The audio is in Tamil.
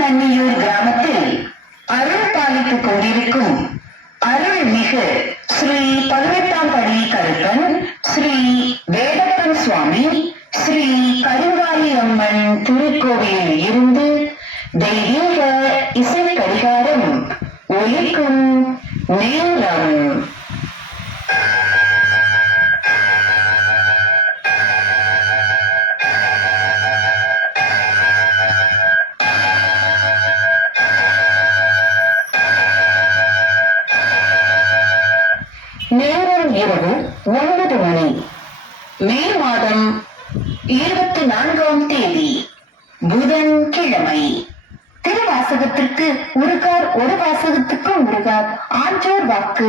திருநன்னியூர் கிராமத்தில் அருள் பாலித்துக் கொண்டிருக்கும் அருள்மிகு ஸ்ரீ 18ஆம் படி கருப்பன், ஸ்ரீ வேடப்பன் சுவாமி, ஸ்ரீ கருங்காலி அம்மன் திருக்கோவிலில் இருந்து தெய்வீக இசை கடிகாரம் ஒலிக்கும் நேரம். நேரம் இரவு 9 மணி. மே மாதம் 24ஆம் தேதி புதன்கிழமை. திருவாசகத்திற்கு ஒரு வாசகத்துக்கு ஒரு ஆன்றோர் வாக்கு